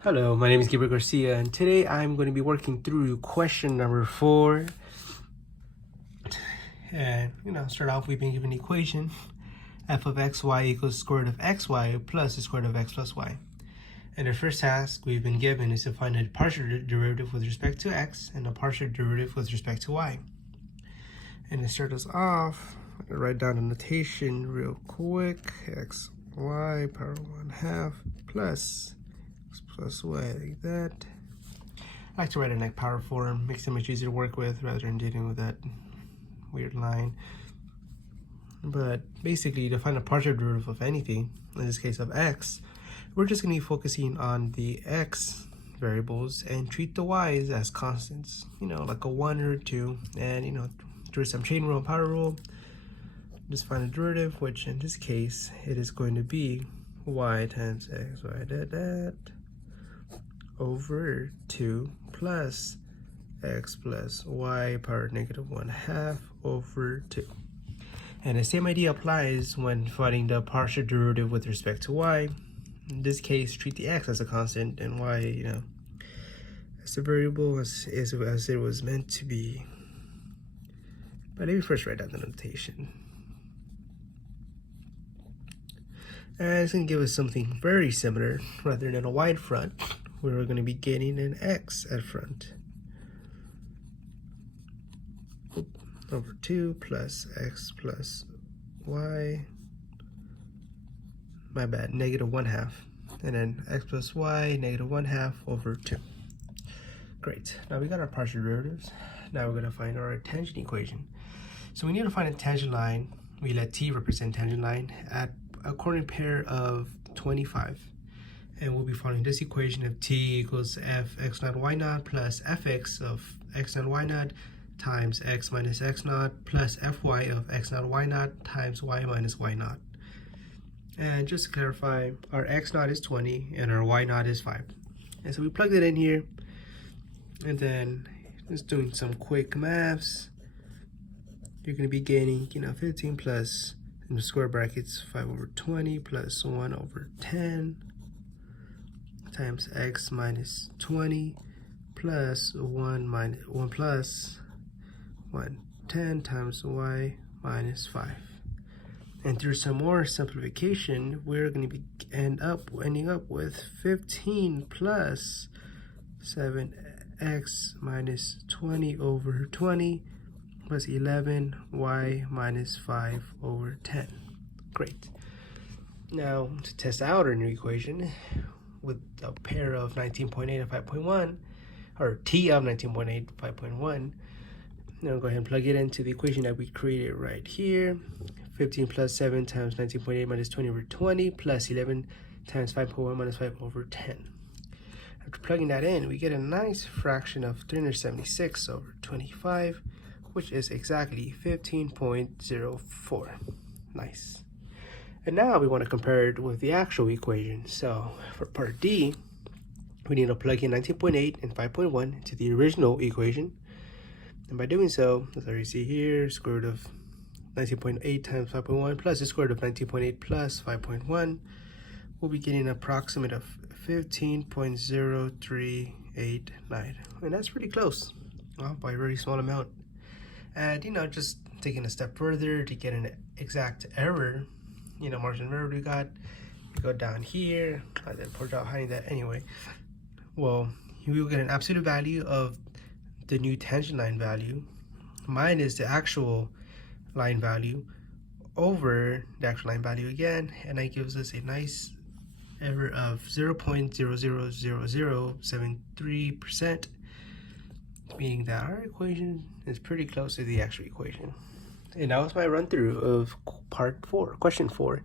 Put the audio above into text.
Hello, my name is Gabriel Garcia, and today I'm going to be working through question number 4. And, start off, we've been given an equation, f of xy equals square root of xy plus the square root of x plus y. And the first task we've been given is to find a partial derivative with respect to x and a partial derivative with respect to y. And to start us off, I'm going to write down the notation real quick. Xy power 1/2 plus plus y, like that. I like to write it in like power form, makes it much easier to work with rather than dealing with that weird line. But basically, to find a partial derivative of anything, in this case of x, we're just going to be focusing on the x variables and treat the y's as constants, like a 1 or a 2, and through some chain rule and power rule, just find a derivative, which in this case, it is going to be y times x, y over 2 plus x plus y power negative 1/2 over 2. And the same idea applies when finding the partial derivative with respect to y. In this case, treat the x as a constant and y, as a variable as it was meant to be. But let me first write down the notation. And it's going to give us something very similar rather than a y at front. We're going to be getting an x at front over 2 plus x plus y, my bad, negative 1/2, and then x plus y, negative 1/2 over 2. Great. Now we got our partial derivatives. Now we're going to find our tangent equation. So we need to find a tangent line. We let t represent tangent line at a coordinate pair of 25. And we'll be following this equation of t equals f x naught y naught plus fx of x naught y naught times x minus x naught plus fy of x naught y naught times y minus y naught. And just to clarify, our x naught is 20 and our y naught is 5. And so we plugged it in here, and then just doing some quick maths, you're going to be gaining 15 plus, in the square brackets, 5 over 20 plus 1 over 10 times x minus 20 plus 1 plus 10 times y minus 5. And through some more simplification, we're going to be ending up with 15 plus 7x minus 20 over 20 plus 11y minus 5 over 10. Great. Now, to test out our new equation with a pair of 19.8 and 5.1, or t of 19.8, 5.1, now go ahead and plug it into the equation that we created right here. 15 plus 7 times 19.8 minus 20 over 20 plus 11 times 5.1 minus 5 over 10. After plugging that in, we get a nice fraction of 376 over 25, which is exactly 15.04. Nice. And now we want to compare it with the actual equation. So for part D, we need to plug in 19.8 and 5.1 into the original equation. And by doing so, as you see here, square root of 19.8 times 5.1 plus the square root of 19.8 plus 5.1, we'll be getting an approximate of 15.0389. And that's pretty close, by a very small amount. And, just taking a step further to get an exact error, margin of error we go down here. I didn't put out hiding that anyway. Well, we will get an absolute value of the new tangent line value minus the actual line value over the actual line value again, and that gives us a nice error of 0.000073%, meaning that our equation is pretty close to the actual equation. And that was my run through of part 4, question 4